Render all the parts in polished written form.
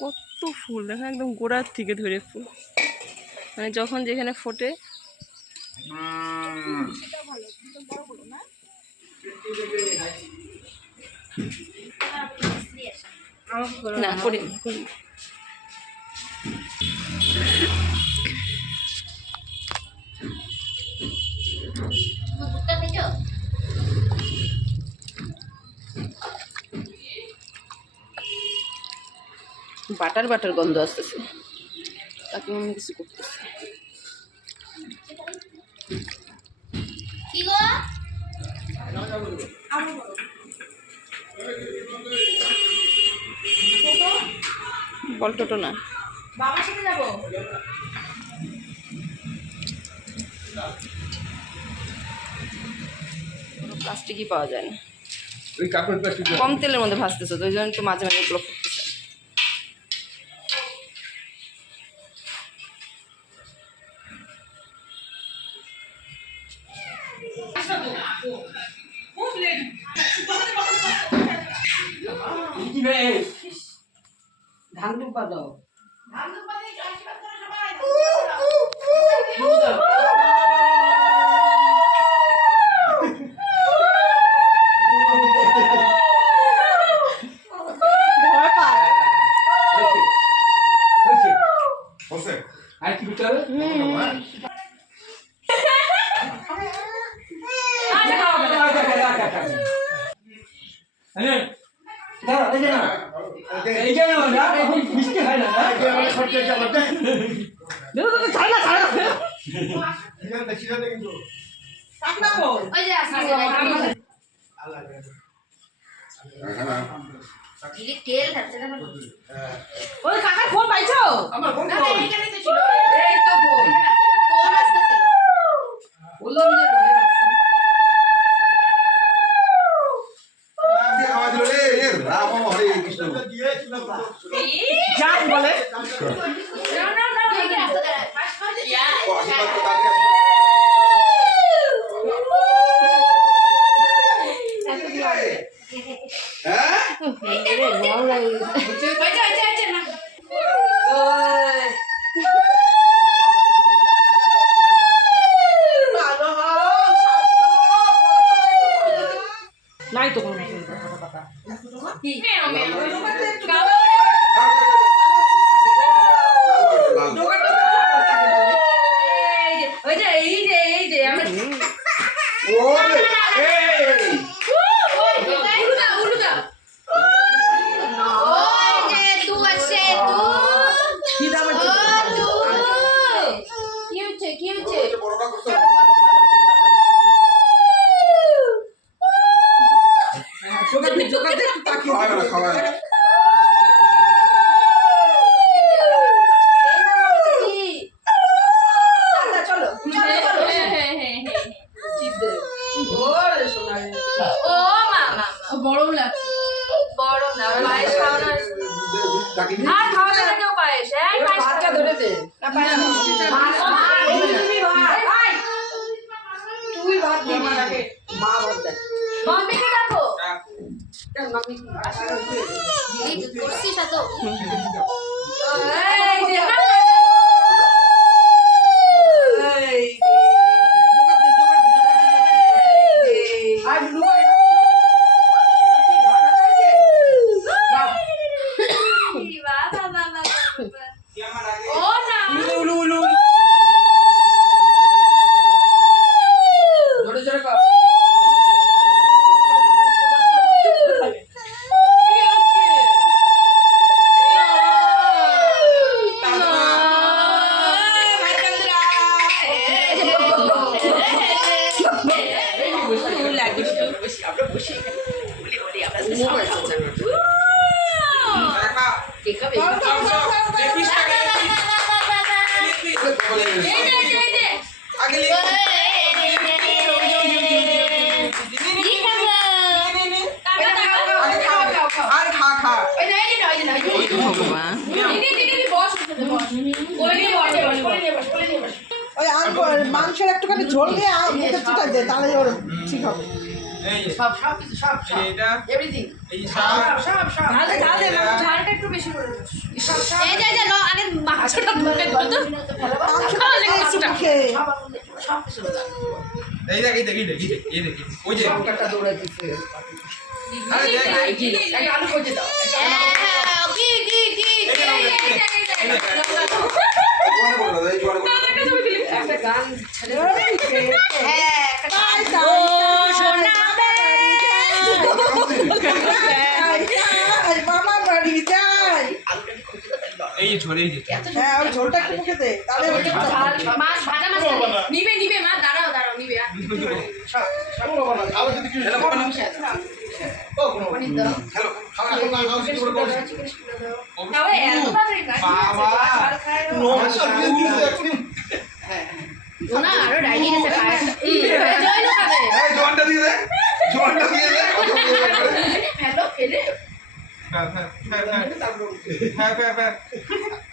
কত ফুল দেখো, একদম গোড়ার থেকে ধরে ফুল, মানে যখন যেখানে ফোটে। না করি করি বাটার বাটার গন্ধ আসতেছে, তাকে আমি কিছু করতেছি। বল টোটো না, বাবার সাথে যাবো। প্লাস্টিকই পাওয়া যায় না, কম তেলের মধ্যে ভাজতেছে তো ওই জন্য তো মাঝে মাঝে এগুলো ফুটতেছে। ধান দুপা দাও, ধান দুপা দিয়ে আশীর্বাদ করো সবাই। ওই কাকার ফোন পাইছো? আমার ফোন কই? এইখানে তো ছিল। এই তো ফোন। ফোন আসতেছিল। বললাম যে ঘরে রাখছি। আজকে আওয়াজ হলো রে, এ রাম হরে কৃষ্ণ। যা বলে। না এইখানে আসতে দাঁড়া। ফার্স্ট ফার্স্ট ইয়া। আশীর্বাদ তো তাকে হ্যাঁ? রে ভালো লাগে। আচ্ছা না। ওই নাই তো কোনো কথা কি আমি এই যে আমরা মাংসের একটুখানি ঝোল দিয়ে মুখে চিটা দে, তাহলে ওর ঠিক হবে। এই যে সব কিছু সব এটা এভরিথিং এই যে সব ঝালটা ঝালটা একটু বেশি করে সব এই যে ল আগে মাছটা ঢুকে দিল তো সব কিছু এই দেখ ওই যে সবটা দৌড়াই দিতে আরে দেখ একটা আলু ভেজে দাও কি একটা গান ছেড়ে ও সোনা মামা বাড়ি যাই এই যে ঝোল এই যে হ্যাঁ ওই ঝোলটা একটু মুখে দে তাহলে মাছ ভাজা মাছ নিবে মা দাঁড়াও নিবে আরো ডাইনি আছে ফেলে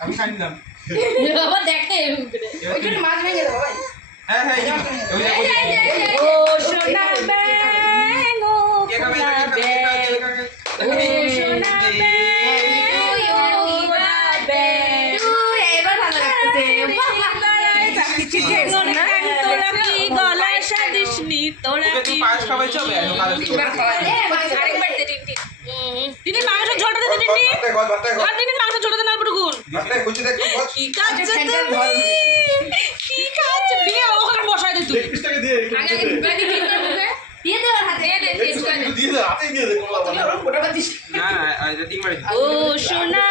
আমি খাই নিলাম বাবা দেখে ওইখানে মাছ ভেঙে দাও ভাই হ্যাঁ ও সোনা ব্যাং ও সোনা এবার ভালো লাগছে গলায় সাদিসনি তোরা তুই পায়েস খাওয়াই চলে আরেকবার দে টিন দিদি মাংস ঝোলটা দে টিন আর দিদি মাংস ঝোলটা দে না পুরুগুন কি কাজ বিয়ে ওখানে বসাই দে তুই আগে বাড়ি দিন করে মুখে দিয়ে দে ওর হাতে দে টেস্ট করে ওটা দিস না এটা তিন বাড়ি ও সোনা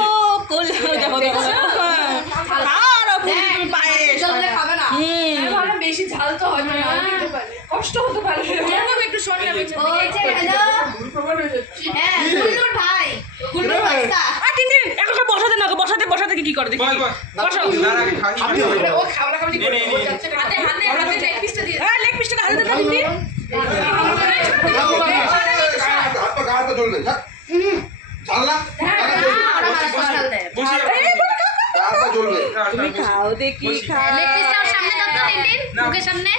ও কোল দেখো আর পায়ে জললে খাবে না আমি ভাবলাম বেশি ঝাল তো হবে না খেতে পারে কষ্ট হতে পারে এরকম একটু শোন না বেঁচে ও হ্যালো হ্যাঁ গুলনুর ভাই গুলনুর ভাইটা টিন এখন সব বসাতে কি করে দেখি বসাও তার আগে খাই ও খাওয়া খাওয়া করে ও যাচ্ছে হাতে লেগ পিসটা দিয়ে হ্যাঁ লেগ পিসটা হাতে দে টিন তুমি খাও দেখি খাও লেগ পিসটা সামনে দাও তো টিন মুখের সামনে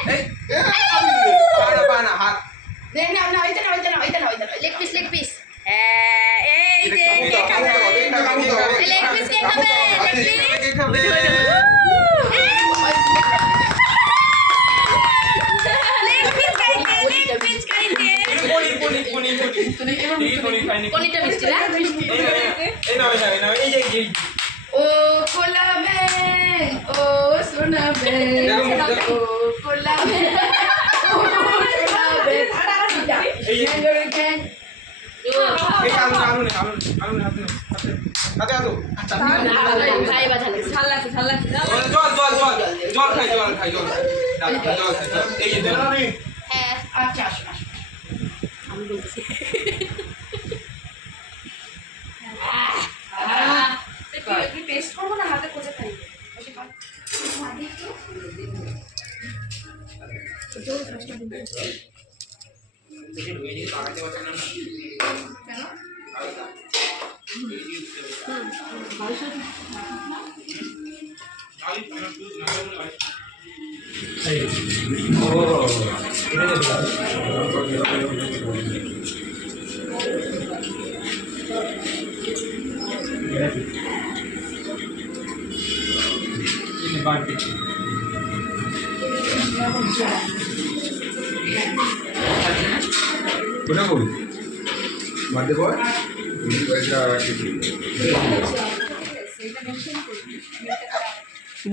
পানা হাত দেখ না ওইটা না লেগ পিস এই যে কে খাবে লেগ পিস কে খাবে কে খাবে পনিরটা মিষ্টি না ও কোলা ব্যাং ও সোনা ব্যাং ও কোলা ব্যাং ও সোনা ব্যাং খাই বাজা ঝাল লাগছে জল খাই এই যে হ্যাঁ আচ্ছা আসো আমি বলতেছি একটু টেস্ট করবো না হাতে কোচে খাই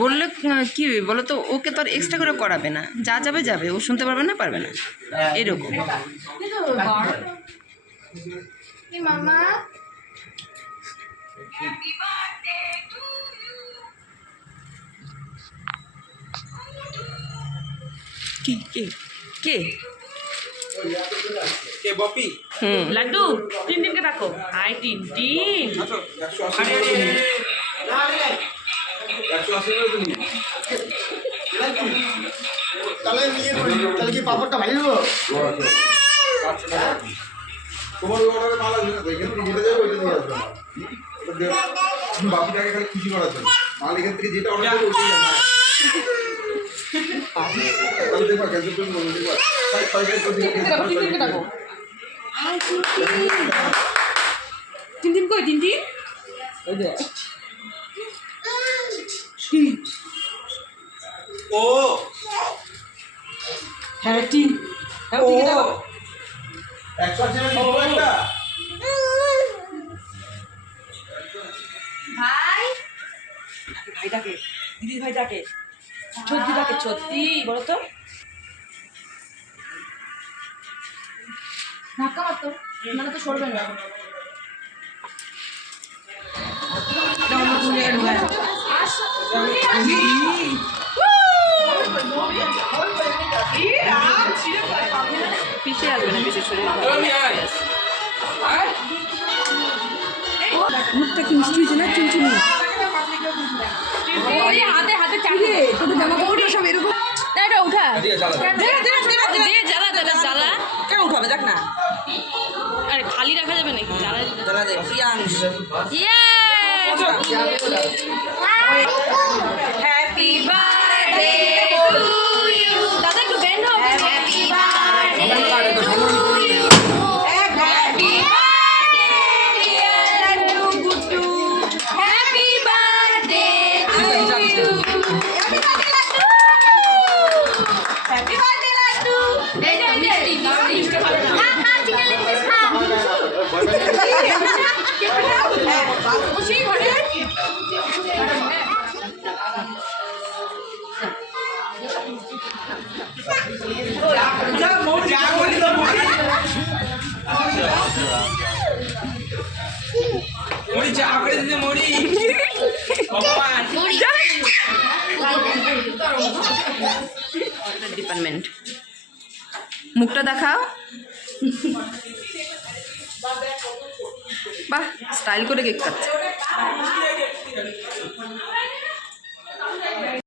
বললে কি বলো তো, ওকে তো আর এক্সট্রা করে করাবে না, যা যাবে ও শুনতে পারবে না এরকম। মামা কি কে কে কে বপি লাড্ডু টিনকে ডাকো। হাই টিন। তাহলে কি পাপড়টা ভালো দেবো? তোমার অর্ডারে মাল আসবে না, এখান থেকে যেটা যাবে ওইটা নিয়ে আসবে না। বাকিটাকে খালি খুশি করার জন্য মাল এখান থেকে যেটা অর্ডার করবে ওইটাই আমি দেখবা ক্যান্সেল করে বলবো দেখবা ফাইভ টিনটিনকে ডাকো টিনটিন কই টিনটিন ওই দে ও হ্যাঁ টিন হ্যাঁ টিনকে ডাকো একশো একটা ভাইটাকে দিদির ভাইটাকে ছত্রিটাকে ছত্রি বলো তো ধাক্কা মারতো নাহলে তো সরবে না পিছিয়ে আসবে না পিছিয়ে শরীর ভালো। আমি আয় আয় মুখটা কি মিষ্টি হয়েছে না চুনচুনি হাতে হাতে চাপে তোদের জামা কাপড় সব এরকম এটা উঠা দিয়ে জ্বালা দিয়ে জ্বালা জ্বালা জ্বালা কেন উঠাবে দেখ না আরে খালি রাখা যাবে নাকি জ্বালা জ্বালা দে Priyansh happy birthday to you দাদা একটু বেন্ড হবে happy birthday to you happy birthday dear Guddu happy birthday to you happy birthday Laddu এই যে মিষ্টি খা খা চিকেন লেগ পিস খা খুশি ঘরে যা বলি তো মরি চা করে দিতে মরি ভগবান ডিপার্টমেন্ট মুখটা দেখাও বাহ স্টাইল করে কেক কাটছে